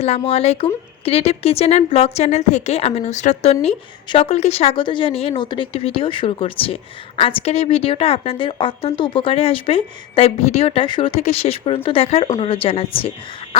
আসসালামু আলাইকুম। Creative kitchen and blog channel থেকে আমি নুসরাত তন্নি সকলকে স্বাগত জানিয়ে নতুন একটি ভিডিও শুরু করছি। আজকের এই ভিডিওটা আপনাদের অত্যন্ত উপকারে আসবে, তাই ভিডিওটা শুরু থেকে শেষ পর্যন্ত দেখার অনুরোধ জানাচ্ছি।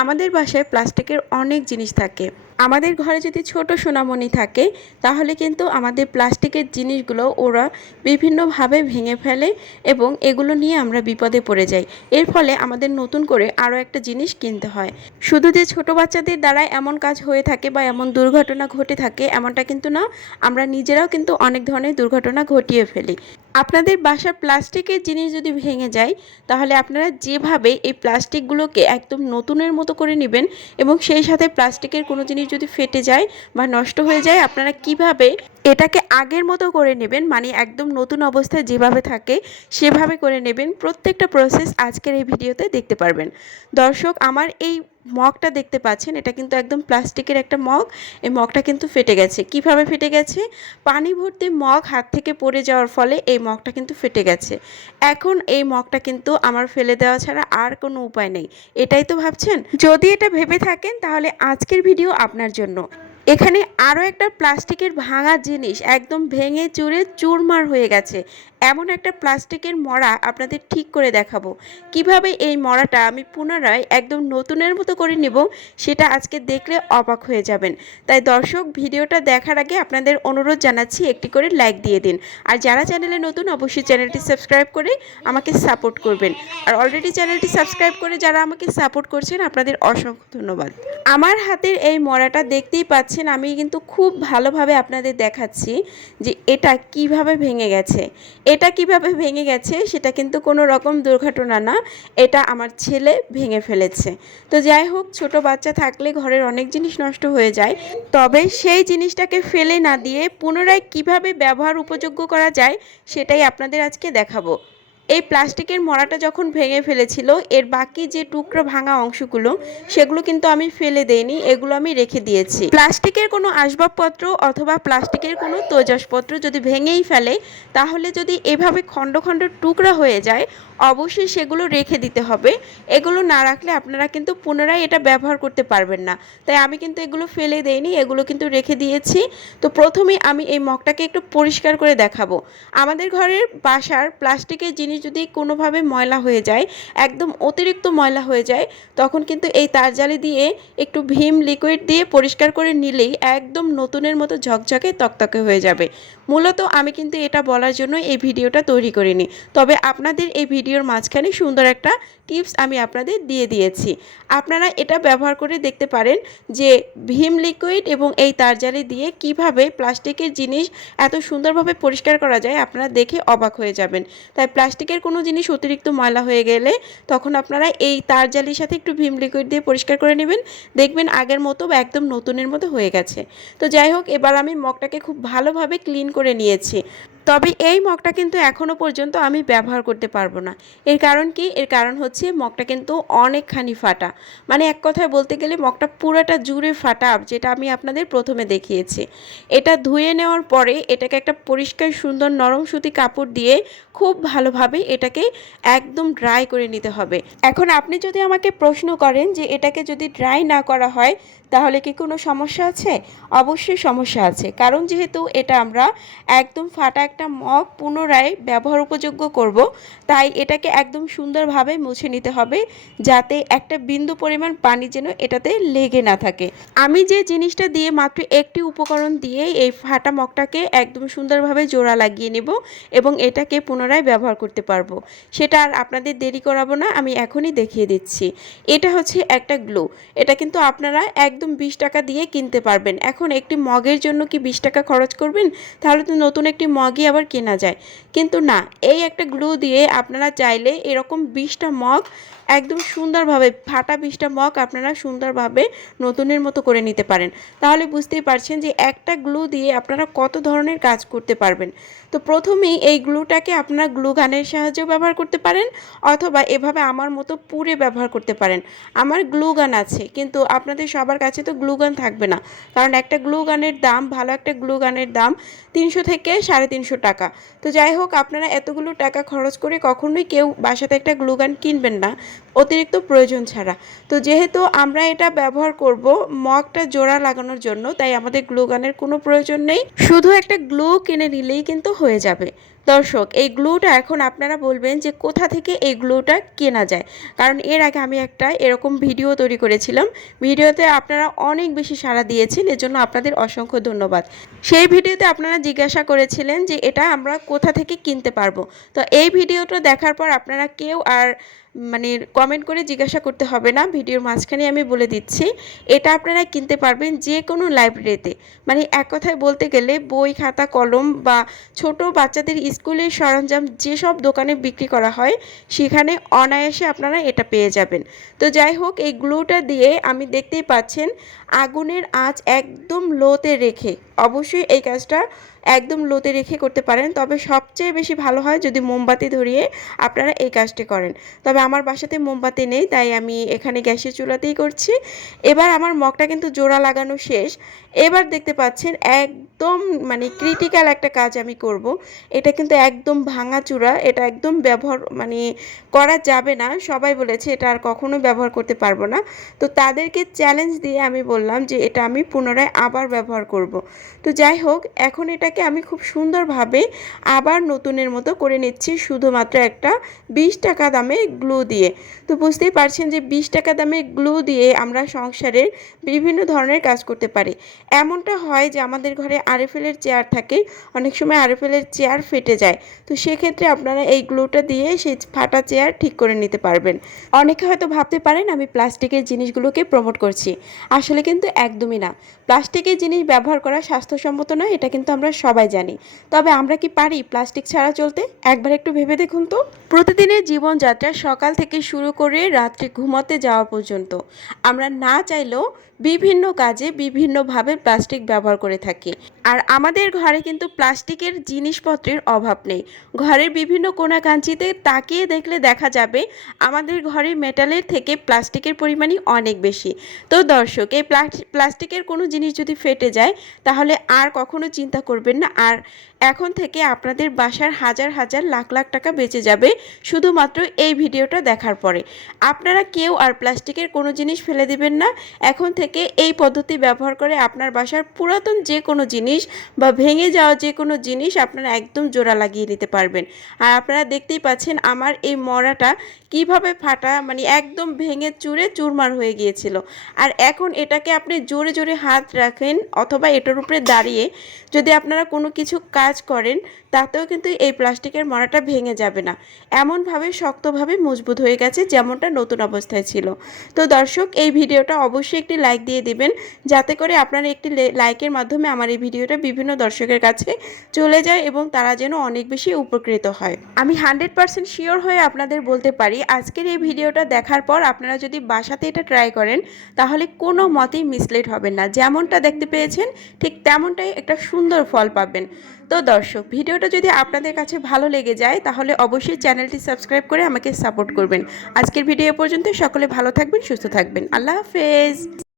আমাদের বাসায় প্লাস্টিকের অনেক জিনিস থাকে। আমাদের ঘরে যদি ছোট সোনামণি থাকে তাহলে কিন্তু আমাদের প্লাস্টিকের জিনিসগুলো ওরা বিভিন্নভাবে ভেঙে ফেলে এবং এগুলো নিয়ে আমরা বিপদে পড়ে যাই। এর ফলে আমাদের নতুন করে আরও একটা জিনিস কিনতে হয়। শুধু যে ছোট বাচ্চাদের দ্বারা এমন কাজ হয়ে থাকে বা এমন দুর্ঘটনা ঘটে থাকে এমনটা কিন্তু না, আমরা নিজেরাও কিন্তু অনেক ধরনের দুর্ঘটনা ঘটিয়ে ফেলি। আপনাদের বাসার প্লাস্টিকের জিনিস যদি ভেঙে যায় তাহলে আপনারা যেভাবে এই প্লাস্টিকগুলোকে একদম নতুনের মতো করে নেবেন এবং সেই সাথে প্লাস্টিকের কোনো জিনিস যদি ফেটে যায় বা নষ্ট হয়ে যায় আপনারা কিভাবে এটাকে আগের মতো করে নেবেন, মানে একদম নতুন অবস্থায় যেভাবে থাকে সেভাবে করে নেবেন, প্রত্যেকটা প্রসেস আজকের এই ভিডিওতে দেখতে পারবেন। দর্শক, আমার এই মগটা দেখতে পাচ্ছেন, এটা কিন্তু একদম প্লাস্টিকের একটা মগ। এই মগটা কিন্তু ফেটে গেছে। কিভাবে ফেটে গেছে? পানি ভর্তি মগ হাত থেকে পড়ে যাওয়ার ফলে এই মগটা কিন্তু ফেটে গেছে। এখন এই মগটা কিন্তু আমার ফেলে দেওয়া ছাড়া আর কোনো উপায় নেই। এটাই তো ভাবছেন? যদি এটা ভেবে থাকেন তাহলে আজকের ভিডিও আপনার জন্য। এখানে আরও একটা প্লাস্টিকের ভাঙা জিনিস একদম ভেঙে চুরে চুরমার হয়ে গেছে, এমন একটা প্লাস্টিকের মড়া আপনাদের ঠিক করে দেখাবো। কিভাবে এই মড়াটা আমি পুনরায় একদম নতুনের মতো করে নেব সেটা আজকে দেখলে অবাক হয়ে যাবেন। তাই দর্শক, ভিডিওটা দেখার আগে আপনাদের অনুরোধ জানাচ্ছি একটি করে লাইক দিয়ে দিন। আর যারা চ্যানেলে নতুন অবশ্যই চ্যানেলটি সাবস্ক্রাইব করে আমাকে সাপোর্ট করবেন। আর অলরেডি চ্যানেলটি সাবস্ক্রাইব করে যারা আমাকে সাপোর্ট করছেন আপনাদের অসংখ্য ধন্যবাদ। আমার হাতের এই মড়াটা দেখতেই পাচ্ছেন, আমি কিন্তু খুব ভালোভাবে আপনাদের দেখাচ্ছি যে এটা কিভাবে ভেঙে গেছে। এটা কিভাবে ভেঙে গেছে সেটা কিন্তু কোনো রকম দুর্ঘটনা না, এটা আমার ছেলে ভেঙে ফেলেছে। তো যাই হোক, ছোট বাচ্চা থাকলে ঘরের অনেক জিনিস নষ্ট হয়ে যায়, তবে সেই জিনিসটাকে ফেলে না দিয়ে পুনরায় কিভাবে ব্যবহার উপযোগ্য করা যায় সেটাই আপনাদের আজকে দেখাবো। এই প্লাস্টিকের মড়াটা যখন ভেঙে ফেলেছিল এর বাকি যে টুকরো ভাঙা অংশগুলো সেগুলো কিন্তু আমি ফেলে দেইনি, এগুলো আমি রেখে দিয়েছি। প্লাস্টিকের কোনো আসবাবপত্র অথবা প্লাস্টিকের কোনো তৈজসপত্র যদি ভেঙেই ফেলে তাহলে যদি এভাবে খণ্ড খণ্ড টুকরা হয়ে যায় অবশ্যই সেগুলো রেখে দিতে হবে। এগুলো না রাখলে আপনারা কিন্তু পুনরায় এটা ব্যবহার করতে পারবেন না। তাই আমি কিন্তু এগুলো ফেলে দেইনি, এগুলো কিন্তু রেখে দিয়েছি। তো প্রথমেই আমি এই মগটাকে একটু পরিষ্কার করে দেখাবো। আমাদের ঘরের বাসার প্লাস্টিকের জিনিস যদি কোনোভাবে ময়লা হয়ে যায়, একদম অতিরিক্ত ময়লা হয়ে যায়, তখন কিন্তু এই তারজালি দিয়ে একটু ভীম লিকুইড দিয়ে পরিষ্কার করে নিলেই একদম নতুনের মতো ঝকঝকে তকতকে হয়ে যাবে। মূলত আমি কিন্তু এটা বলার জন্য এই ভিডিওটা তৈরি করিনি, তবে আপনাদের এই ভিডিওর মাঝখানে সুন্দর একটা টিপস আমি আপনাদের দিয়ে দিয়েছি। আপনারা এটা ব্যবহার করে দেখতে পারেন যে ভীম লিকুইড এবং এই তারজালি দিয়ে কিভাবে প্লাস্টিকের জিনিস এত সুন্দরভাবে পরিষ্কার করা যায়, আপনারা দেখে অবাক হয়ে যাবেন। তাই প্লাস্টিকের কোনো জিনিস অতিরিক্ত ময়লা হয়ে গেলে তখন আপনারা এই তারজালির সাথে একটু ভীম লিকুইড দিয়ে পরিষ্কার করে নেবেন, দেখবেন আগের মতো বা একদম নতুনের মতো হয়ে গেছে। তো যাই হোক, এবার আমি মগটাকে খুব ভালোভাবে ক্লিন করে নিয়েছি। তবে এই মগটা কিন্তু এখনও পর্যন্ত আমি ব্যবহার করতে পারবো না। এর কারণ কি? এর কারণ হচ্ছে মগটা কিন্তু অনেকখানি ফাটা, মানে এক কথায় বলতে গেলে মগটা পুরোটা জুড়ে ফাটা, যেটা আমি আপনাদের প্রথমে দেখিয়েছি। এটা ধুয়ে নেওয়ার পরে এটাকে একটা পরিষ্কার সুন্দর নরম সুতি কাপড় দিয়ে খুব ভালোভাবে এটাকে একদম ড্রাই করে নিতে হবে। এখন আপনি যদি আমাকে প্রশ্ন করেন যে এটাকে যদি ড্রাই না করা হয় তাহলে কি কোনো সমস্যা আছে? অবশ্যই সমস্যা আছে, কারণ যেহেতু এটা আমরা একদম ফাটা একটা মগ পুনরায় ব্যবহার উপযোগ্য করব, তাই এটাকে একদম সুন্দরভাবে মুছে নিতে হবে যাতে একটা বিন্দু পরিমাণ পানি যেন এটাতে লেগে না থাকে। আমি যে জিনিসটা দিয়ে মাত্র একটি উপকরণ দিয়ে এই ফাটা মগটাকে একদম সুন্দরভাবে জোড়া লাগিয়ে নেব এবং এটাকে পুনরায় ব্যবহার করতে পারবো, সেটা আর আপনাদের দেরি করাবো না, আমি এখনই দেখিয়ে দিচ্ছি। এটা হচ্ছে একটা গ্লু। এটা কিন্তু আপনারা একদম 20 টাকা দিয়ে কিনতে পারবেন। এখন একটি মগের জন্য কি 20 টাকা খরচ করবেন? তাহলে তো নতুন একটি মগই আবার কেনা যায়। কিন্তু না, এই একটা গ্লু দিয়ে আপনারা চাইলে এরকম 20টা মগ একদম সুন্দরভাবে ফাটা 20টা মগ আপনারা সুন্দরভাবে নতুনের মতো করে নিতে পারেন। তাহলে বুঝতেই পারছেন যে একটা গ্লু দিয়ে আপনারা কত ধরনের কাজ করতে পারবেন। তো প্রথমেই এই গ্লুটাকে আপনারা গ্লু গানের সাহায্যেও ব্যবহার করতে পারেন অথবা এভাবে আমার মতো পুড়ে ব্যবহার করতে পারেন। আমার গ্লু গান আছে, কিন্তু আপনাদের সবার কাছে তো গ্লু গান থাকবে না, কারণ একটা গ্লু গানের দাম, ভালো একটা গ্লু গানের দাম 300 থেকে 350 টাকা। তো যাই হোক, আপনারা এতগুলো টাকা খরচ করে কখনোই কেউ বাসাতে একটা গ্লু গান কিনবেন না। অতিরিক্ত প্রয়োজন ছাড়া। তো যেহেতু আমরা এটা ব্যবহার করব মগটা জোড়া লাগানোর জন্য, তাই আমাদের গ্লু গানের কোনো প্রয়োজন নেই, শুধু একটা গ্লু কিনে নিলেই কিন্তু হয়ে যাবে। দর্শক, এই গ্লুটা এখন আপনারা বলবেন যে কোথা থেকে এই গ্লুটা কেনা যায়, কারণ এর আগে আমি একটা এরকম ভিডিও তৈরি করেছিলাম। ভিডিওতে আপনারা অনেক বেশি সাড়া দিয়েছেন, এজন্য আপনাদের অসংখ্য ধন্যবাদ। সেই ভিডিওতে আপনারা জিজ্ঞাসা করেছিলেন যে এটা আমরা কোথা থেকে কিনতে পারবো। তো এই ভিডিওটা দেখার পর আপনারা কেউ আর কমেন্ট করে জিজ্ঞাসা করতে হবে না, ভিডিওর মাঝখানে আমি বলে দিচ্ছি। এটা আপনারা কিনতে পারবেন যে কোনো লাইব্রেরিতে, এক কথায় বলতে গেলে বই খাতা কলম বা ছোট বাচ্চাদের স্কুলের সরঞ্জাম যেসব দোকানে বিক্রি করা হয় সেখানে অনায়াসে আপনারা এটা পেয়ে যাবেন। তো যাই হোক, এই গ্লুটা দিয়ে আমি দেখতেই পাচ্ছেন আগুনের আঁচ একদম লোতে রেখে, অবশ্যই এই কাজটা একদম লোতে রেখে করতে পারেন, তবে সবচেয়ে বেশি ভালো হয় যদি মোমবাতি ধরিয়ে আপনারা এই কাজটি করেন। তবে আমার বাসাতে মোমবাতি নেই, তাই আমি এখানে গ্যাসের চুলাতেই করছি। এবার আমার মগটা কিন্তু জোড়া লাগানো শেষ। এবার দেখতে পাচ্ছেন একদম ক্রিটিক্যাল একটা কাজ আমি করব। এটা কিন্তু একদম ভাঙাচুরা, এটা একদম ব্যবহার করা যাবে না। সবাই বলেছে এটা আর কখনো ব্যবহার করতে পারবো না। তো তাদেরকে চ্যালেঞ্জ দিয়ে আমি বললাম যে এটা আমি পুনরায় আবার ব্যবহার করব। তো যাই হোক, এখন এটাকে আমি খুব সুন্দরভাবে আবার নতুনের মতো করে নিচ্ছি, শুধুমাত্র একটা 20 টাকা দামের গ্লু দিয়ে। তো বুঝতেই পারছেন যে 20 টাকা দামের গ্লু দিয়ে আমরা সংসারের বিভিন্ন ধরনের কাজ করতে পারি। এমনটা হয় যে আমাদের ঘরে আরএফএলের চেয়ার থাকে, অনেক সময় আরএফএলের চেয়ার ফেটে যায়। তো সেক্ষেত্রে আপনারা এই গ্লুটা দিয়ে সেই ফাটা চেয়ার ঠিক করে নিতে পারবেন। অনেকে হয়তো ভাবতে পারেন আমি প্লাস্টিকের জিনিসগুলোকে প্রমোট করছি, আসলে কিন্তু একদমই না। প্লাস্টিকের জিনিস ব্যবহার করা স্বাস্থ্যসম্মত নয়, এটা কিন্তু আমরা সবাই জানি। তবে আমরা কি পারি প্লাস্টিক ছাড়া চলতে? একবার একটু ভেবে দেখুন তো। প্রতিদিনের জীবনযাত্রা সকাল থেকে শুরু করে রাত্রে ঘুমাতে যাওয়া পর্যন্ত আমরা না চাইলেও বিভিন্ন কাজে বিভিন্নভাবে প্লাস্টিক ব্যবহার করে থাকি। আর আমাদের ঘরে কিন্তু প্লাস্টিকের জিনিসপত্রের অভাব নেই। ঘরের বিভিন্ন কোণাকাঞ্চিতে তাকিয়ে দেখলে দেখা যাবে আমাদের ঘরে মেটালের থেকে প্লাস্টিকের পরিমাণই অনেক বেশি। তো দর্শক, এই প্লাস্টিকের কোনো জিনিস যদি ফেটে যায় তাহলে আর কখনো চিন্তা করবেন না। আর এখন থেকে আপনাদের বাসার হাজার হাজার লাখ লাখ টাকা বেঁচে যাবে শুধুমাত্র এই ভিডিওটা দেখার পরে। আপনারা কেউ আর প্লাস্টিকের কোনো জিনিস ফেলে দিবেন না। এখন থেকে এই পদ্ধতি ব্যবহার করে আপনার বাসার পুরাতন যে কোনো জিনিস বা ভেঙে যাওয়া যে কোনো জিনিস আপনারা একদম জোড়া লাগিয়ে নিতে পারবেন। আর আপনারা দেখতেই পাচ্ছেন আমার এই মরাটা কিভাবে ফাটা, একদম ভেঙে চুরে চুরমার হয়ে গিয়েছিল। আর এখন এটাকে আপনি জোরে জোরে হাত রাখেন অথবা এটার উপরে দাঁড়িয়ে যদি আপনারা কোনো কিছু কাজ করেন তাতেও কিন্তু এই প্লাস্টিকের মরাটা ভেঙে যাবে না। এমনভাবে শক্তভাবে মজবুত হয়ে গেছে যেমনটা নতুন অবস্থায় ছিল। তো দর্শক, এই ভিডিওটা অবশ্যই একটি লাইক দিয়ে দিবেন, যাতে করে আপনারা একটি লাইকের মাধ্যমে আমার এই ভিডিওটা বিভিন্ন দর্শকের কাছে চলে যায় এবং তারা যেন অনেক বেশি উপকৃত হয়। আমি 100% শিওর হয়ে আপনাদের বলতে পারি আজকের এই ভিডিওটা দেখার পর আপনারা যদি বাসাতে এটা ট্রাই করেন তাহলে কোনো মতেই মিসলিড হবেন না। যেমনটা দেখতে পেয়েছেন ঠিক তেমনটাই একটা সুন্দর ফল পাবেন। তো দর্শক, ভিডিওটা যদি আপনাদের কাছে ভালো লেগে যায় তাহলে অবশ্যই চ্যানেলটি সাবস্ক্রাইব করে আমাকে সাপোর্ট করবেন। আজকের ভিডিও পর্যন্ত সকলে ভালো থাকবেন, সুস্থ থাকবেন। আল্লাহ হাফেজ।